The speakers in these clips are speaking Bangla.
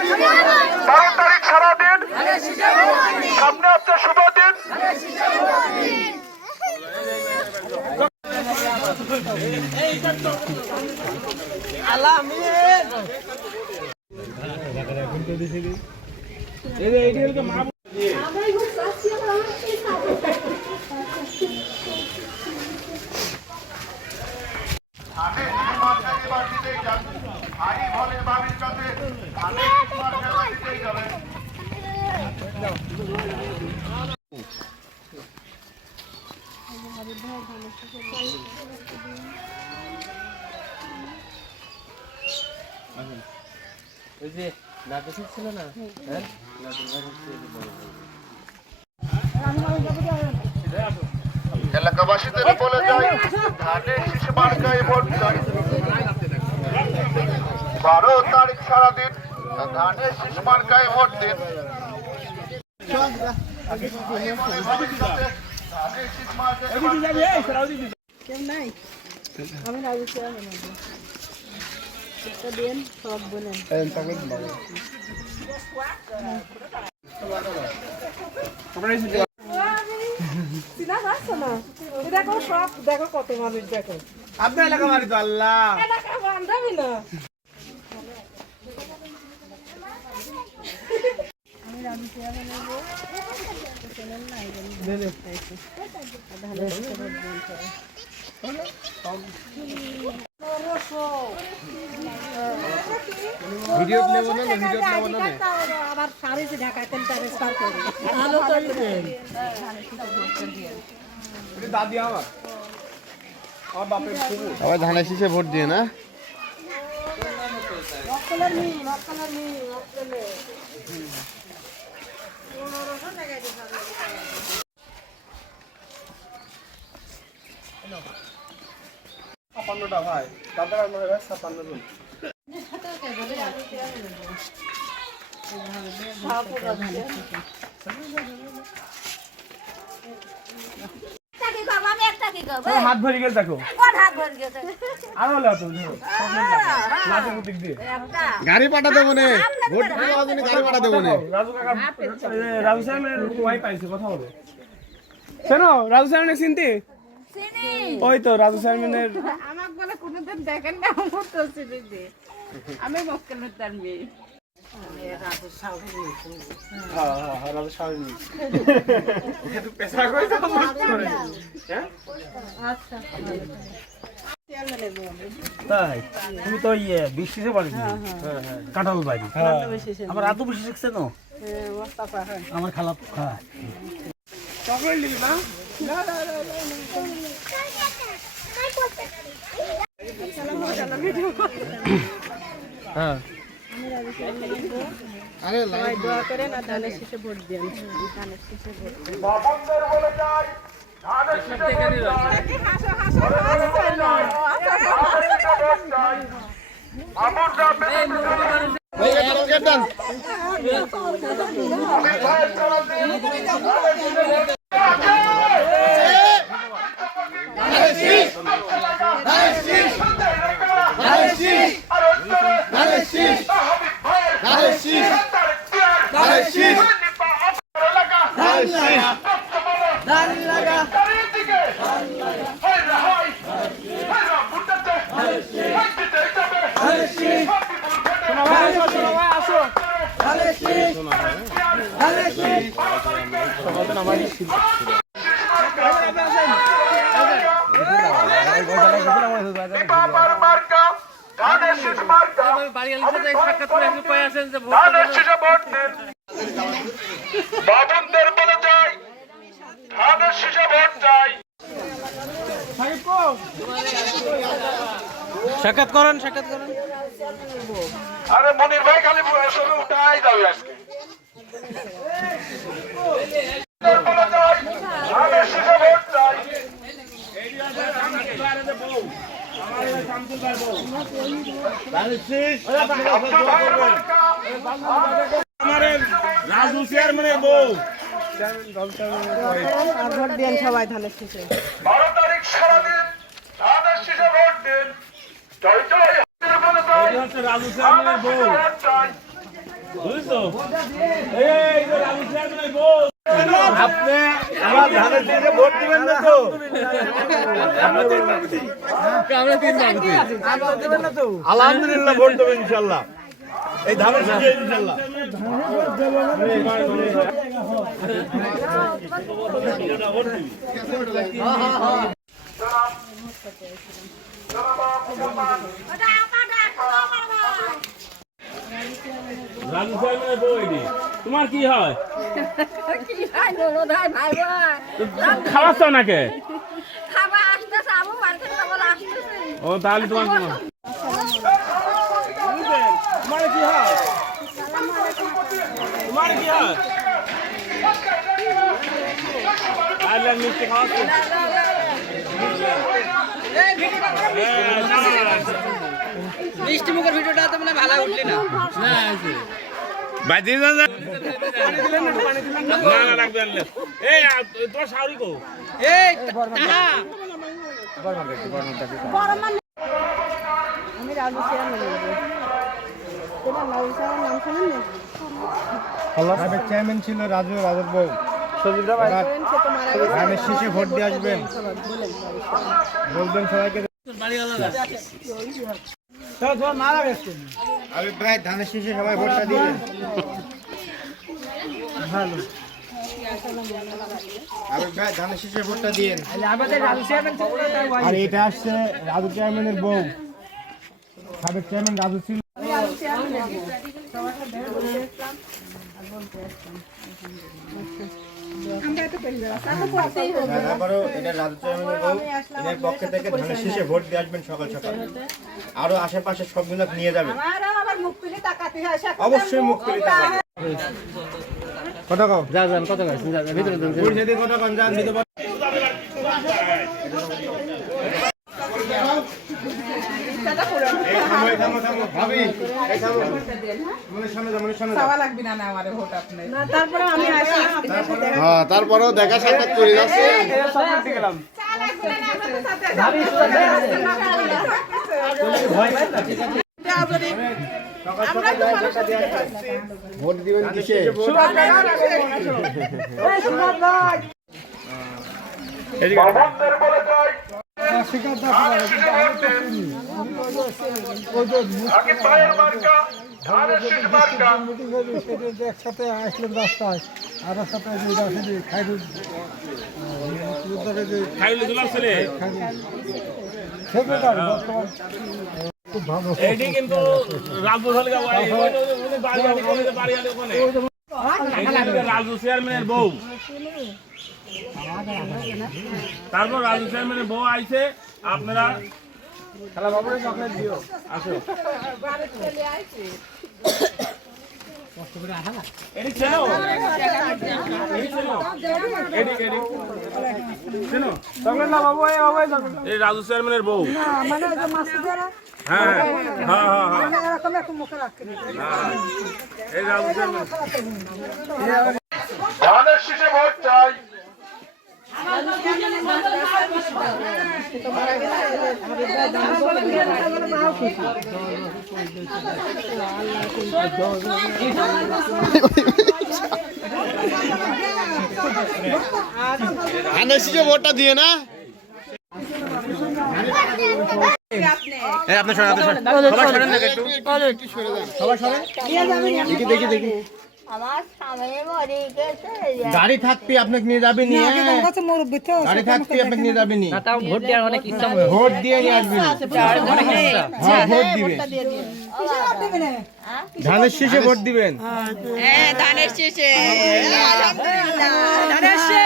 12 তারিখ সারাদিন সামনে হচ্ছে শুভ দিন। ওই যে নাটক ছিল না, হ্যাঁ এলাকাবাসীদের বলে যাই, ধানের শীষ মার্কায় ভোট চাই। 12 তারিখ সারাদিন ধানের শীষ মার্কায় ভোট দিন। সব বলেন দেখো সব দেখো কত মানুষ দেখো আপনার এলাকা মারি তো আল্লাহ এলাকা বান্ধবী না ভিডিও নেব না, ভিডিও নেব না আবার সারি ঢাকা ট্রান্সফার করি দাদি আমার বাপের আবার ধানের শীষে ভোট দিয়ে না ছাপ্পান্নটা ভাই দাদার মনে হয় 56 জন। হাত ভরে গেছে দেখো আরো গাড়ি পাঠাতে মনে ভোট দেওয়ার জন্য গাড়ি পাঠাতে মনে রাজু কাকা রাজু সাহেবের ওয়াই পাইছে কথা বলো শোনো রাজু সাহেবের চিনতে ওই তো রাজু সাহেবের আমাকে বলে কোনোদিন দেখেন না আমার তো চিনি যে আমি মক্কেলের তার মেয়ে রাজু সাহেব হ্যাঁ হ্যাঁ রাজু সাহেব তুই পেশা কই তো হ্যাঁ আচ্ছা তাই তুমি তো ইয়ে বৃষ্টিতে পারি কাঁঠাল বাড়ি আমার এত বেশি শিখছে না আমার খালা খায় চকলেট নিবি না হ্যাঁ আরে দোয়া করে না ধানের শীষে ভোট দেন ধানের শীষে ভোট বাবনদের বলে যাই, ধানের শীষে ভোট চাই। আমরা বাবনদের বলে যাই, ধানের শীষে ভোট চাই। সাক্ষাৎ করেন আরে মনির ভাই খালি সবে উঠাই যাবে আজকে। বলে যাই, ধানের শীষে ভোট চাই। রাজু চেয়ারম্যানের বউ আর ভোট দেন সবাই ধানের শীষে 12 তারিখ সারাদিন ধানের শীষে ভোট দিন। জয় জয় রাজু চেয়ারম্যানের বউ ভোট চাই। বুঝছো? এই যে রাজু চেয়ারম্যানের বউ। আপনি আমার ধানের শীষে ভোট দিবেন না তো? আমরা তিন বাড়তি। আলহামদুলিল্লাহ ভোট দেবেন ইনশাল্লাহ। এই ধানের শীষে ইনশাল্লাহ। রাজু চেয়ারম্যানের বউ এটি। তোমার কি হয়? খাওয়াচ্ছ নাকি? ও তাহলে তোমার কি হয়? তোমার কি হয়? তোমার কি হয়? তাহলে মিষ্টি খাওয়াচ্ছ? মিষ্টি মুখের ভিডিওটা তো মানে ভালো উঠলি না বাজি না না না রাখবে আনলে এই তোর শাড়ি কো এই তাহা আমি রাজু চেয়ারম্যান তোমার রাজু চেয়ারম্যান নাম শোনেন না সাবেক চেয়ারম্যান ছিল রাজু রাজুর বউ। ধানের শীষে ভোট দিয়ে আসবেন, বলবেন সবাইকে। আরে ভাই ধানের শীষে সবাই ভোটটা দিবেন। ভালো আরে ভাই ধানের শীষে ভোটটা দিয়েন। আর এটা আসছে রাজু চেয়ারম্যানের বউ, সাবেক চেয়ারম্যান রাজু ছিল। তারপরেও এটা রাজু চেয়ারম্যানের বউ, এর পক্ষে থেকে ধানের শীষে ভোট দিয়ে আসবেন সকাল সকাল। আরো আশেপাশে সবগুলো নিয়ে যাবেন, অবশ্যই মুখ তুলে তাকাতে। কত কও যা যান, কত গাছ যা যা ভিতরে দেন, ওই যেতে কত কোন যান দিতে ভাবি এই থামো মনের সামনে যাও, মনের সামনে যাও। লাগবে না আমারে ভোট আপনি না তারপরে আমি আসলাম হ্যাঁ তারপরেও দেখা সাক্ষাৎ করে যাচ্ছে। গেলাম ভোট দিবেন কিসে? বাবনদের বলে যায় আকিব ভাইয়ের মার্কা ধানের শীষ মার্কা। একসাথে আসলেন রাস্তায়, আর রাস্তাতে খাইরুল খাইলে তোমার ছেলে এটি কিন্তু রাজু হলে রাজু চেয়ারম্যানের বউ। তারপর রাজু চেয়ারম্যানের বউ আইছে, আপনারা খেলা বাবুরে চকলেট দিও। আসো এটি চেনো, এটি চেনো, এটি এটি চেনো চকলেট না বাবু, এই বাবু এই রাজু চেয়ারম্যানের বউ। হ্যাঁ হ্যাঁ হ্যাঁ হ্যাঁ এই রাজু চেয়ারম্যান। ধানের শীষে ভোট চাই। ধানের শীষে ভোটটা দিয়ে না। আপনি সরেন, সবাই সরেন না একটু, সবাই সরেন। দেখি দেখি দেখি আমার স্বামী মরে গেছে গাড়ি থাকতে আপনাকে নিয়ে যাবে, নিয়ে গাড়ি থাকতে আপনাকে নিয়ে যাবে, নিয়ে ভোট দেওয়ার অনেক ইচ্ছা ভোট দিয়ে নিয়ে আসবেন। হ্যাঁ ভোট দিবেন, ধানের শীষে ভোট দিবেন। হ্যাঁ ধানের শীষে ধানের শীষ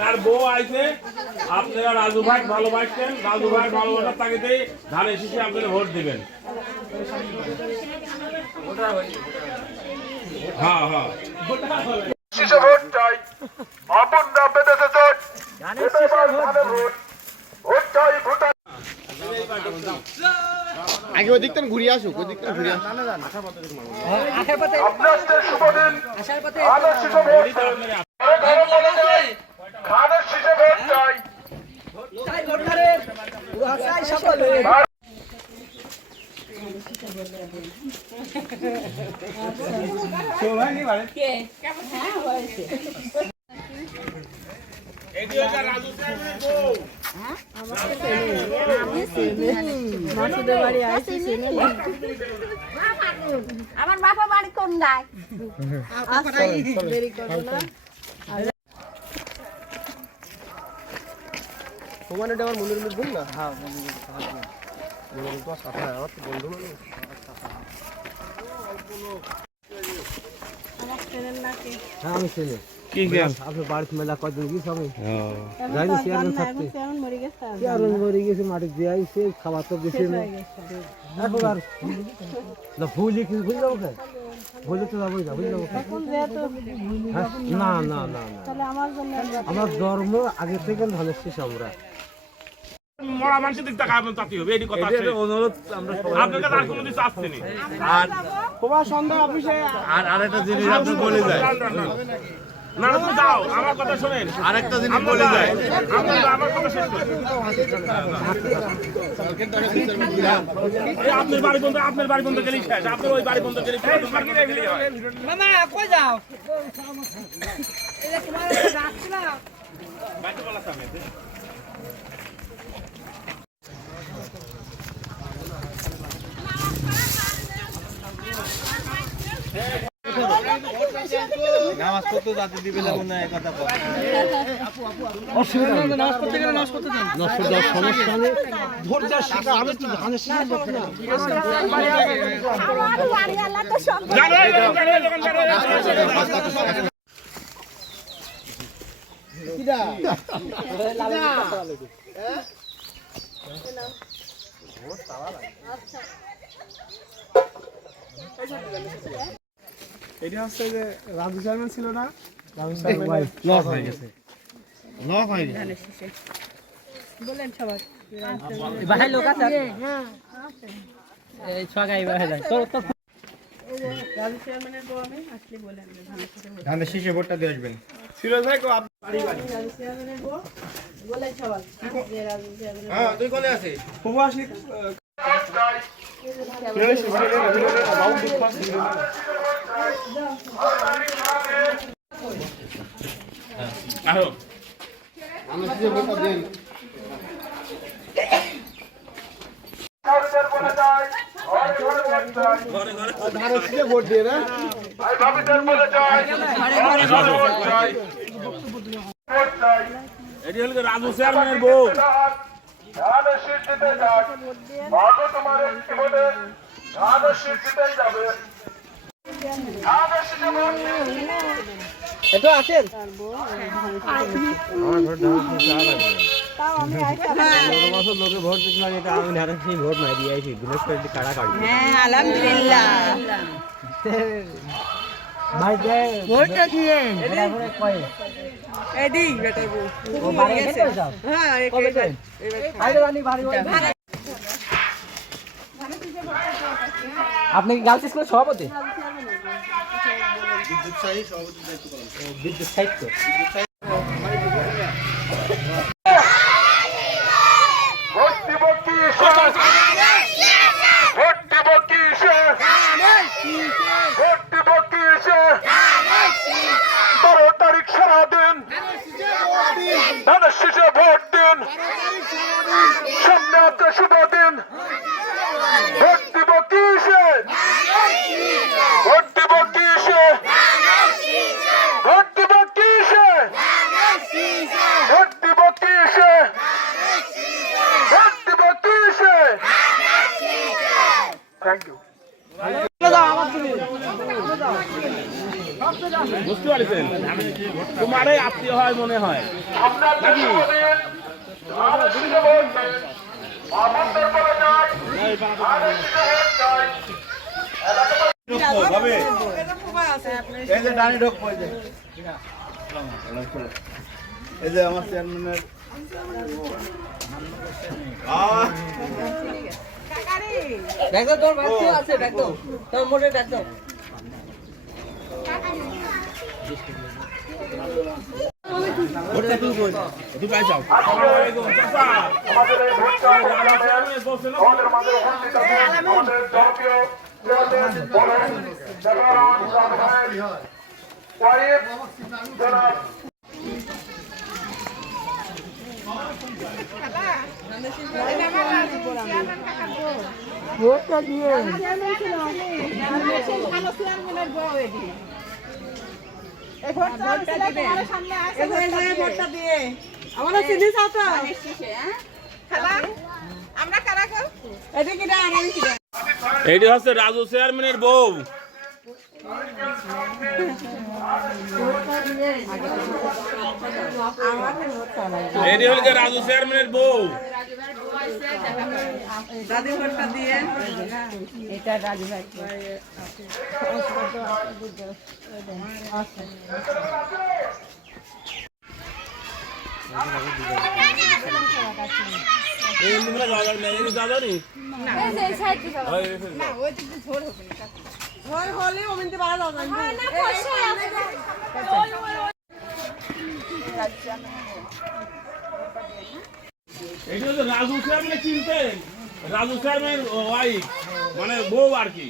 তার বউ আইছে, আপনারা রাজু ভাই ভালোবাসছেন, রাজু ভাই ভালোবাসার তাগিদে ধানের শীষে আপনারা ভোট দিবেন। হ্যাঁ হ্যাঁ শীষে ভোট চাই। আপনরা বেঁধেছে জোট, এবার ধানের ভোট। ভোট চাই ভোটার। আগে ওই দিকটা ঘুরিয়ে আসুক, ওই দিকটা ঘুরিয়ে আসুক। আপনাদের শুভ দিন। ধানের শীষে ভোট চাই। ধানের শীষে ভোট চাই। এটি হচ্ছে রাজু চেয়ারম্যানের বউ। আমার বাপা বাড়ি কোন গায় কি গেম? আপনার বাড়িতে মেলা কয়দিন গিয়েছে আমি যাইনি চেয়ারম্যান থাকতে চেয়ারম্যান মরে গেছে মাটি দিয়ে আইছে খাবার তো দিছে না এখন আর না ভুলি কি ভুল যাবো কেন ভুলে তো যাবোই না বুঝলো না না না না আমার ধর্ম আগে থেকে ধানের শেষ আমরা মরা মানুষের দিক থেকে আপনার চাকরি হবে, এটি কথা আছে। অনুরোধ আমরা আপনার কাছে আর কোনো কিছু আসছে নি। আর আরেকটা জিনিস আপনি বলে যায় না না, তুমি যাও, আমার কথা শোনেন। আরেকটা জিনিস বলে যায় আমার কথা শেষ করেন। এই আপনার বাড়ি বন্ধ গেলেই শেষ। আপনার ওই বাড়ি বন্ধ গেলেই শেষ। তোমার কি গেলেই হয়। মামা কই যাও বাইকে বলা সামনে। নামাজ পড়তে যাতে দিবে না মনে হয় কথা বল অসুবিধা নামাজ পড়তে গেলে নামাজ পড়তে যান নষ্ট দেওয়ার সমস্যা নেই ধৈর্য শিখা আমি তো ধানের শিখা করতে না আমার বাড়ি আল্লাহ তো সব এটা হচ্ছে যে রাজু চেয়ারম্যান ছিল না রাজু চেয়ারম্যান লস হয়ে গেছে লস হয়নি বাহাই লোক আছে এই ছগাই বাহাই যায় তোর তো ধানের শীষে ভোটটা দিয়ে আসবেন হ্যাঁ তুই কোনে আছিস আহো। ধানের শীষে ভোট দিয়ে না এটি হলো রাজু চেয়ারম্যানের বউ। ধানের শীত জিতে যাক ভাগো তোমার একটি ভোটে ধানের শীত জিতেই যাবে ধানের শীতে ভোট দিন। এটা আছেন লোকে ভোট দিতে লাগে এটা আমি ধানের শীষে ভোট নাই দিয়ে আইছি বৃহস্পতি কাড়া কাড়ি হ্যাঁ আলহামদুলিল্লাহ ভাই যে ভোটটা দিয়েন কয় এদিক বেটার বউ ও বাড়ি গেছে হ্যাঁ কবে যাই আইরে রানী বাড়ি ওই আপনি কি গার্লস স্কুলের সভাপতি বিদ্যুৎ সাহিত্য ভোট দিব কিসে ভোট দিব কিসে ভোট দিব কিসে 12 তারিখ সারাদিন ধানের শীষে ভোট দিন সামনে আছে শুভ দিন ভোট দিব কিসে ভোট দিব কিসে ভোট দিব কিসে ভোট দিব কিসে ভোট দিব কিসে থ্যাংক ইউ বুঝতে পারছেন? তোমারই আত্মীয় হয় মনে হয় আপনার নাকি ধানের শীষে ভোট দিন আমাদের বলে যায় ধানের শীষে ভোট চাই এই যে ডানি ঢোক পড়ে যায় এই যে আমার চেয়ারম্যানের দেখো তোর বাচ্চা আছে দেখো তোর মোটে দেখো ভোটটা তুই বল তুই পাই যাও আসসালামু আলাইকুম চাচা আমাদের এই ভোটটা আমাদের মাঝে উপস্থিত আছেন আমাদের জনপ্রিয় প্রেসিডেন্ট বলেন দেবারাম রামভাই ওয়াইফ জনাব ভোটটা দিয়ে ভোটটা দিয়ে আমরা চিনি চাচা আমরা কারা গো এটা কি আমি কি এইটি হচ্ছে রাজু চেয়ারম্যানের বউ এইটি হল যে রাজু চেয়ারম্যানের বউ দাদি ভোটটা দিয়ে এটা রাজু ভাই এই নিমলা যাওয়ার নেই এই দাদা নি না ওই দিকে ঝোল হবে না ভোট হলে ওমিনতে পারা যাবে না এইটি হচ্ছে রাজু চেয়ারম্যান চিনতেন রাজু চেয়ারম্যান ওয়াইফ মানে বউ আর কি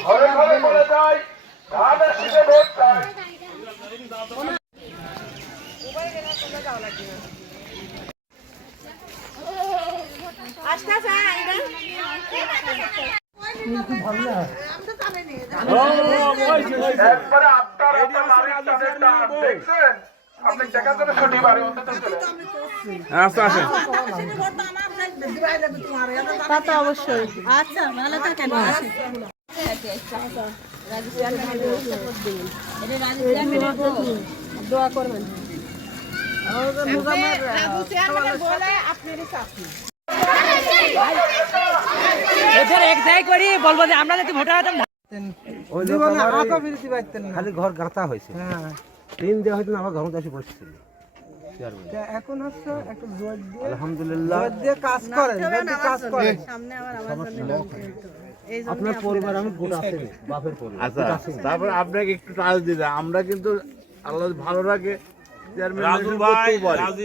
ঘরে ঘরে বলে যায় ধানের শীষে ভোট চাই আজকে স্যার একবারে আপনার নারীর টানের টান দেখছেন আপনি দেখা যাবে ছুটি বাড়ি অন্তত আচ্ছা আসেন তা তো অবশ্যই আচ্ছা ভালো থাকেন দোয়া করবেন রাজু চেয়ারম্যানের বলে আপনারই চাকরি খালি ঘর গাঁথা হয়েছে টিন দেওয়া হয়তো আমার ঘর দেশে বসছিল এখন হচ্ছে একটু জোর দিয়ে আলহামদুলিল্লাহ দিয়ে কাজ করেন যদি কাজ করেন আপনার পরিবার আমি গোটা আছে বাপের পরিবার আচ্ছা তারপর আপনাকে একটু টাচ দিলে আমরা কিন্তু আল্লাহ ভালো রাখে রাজু ভাই রাজু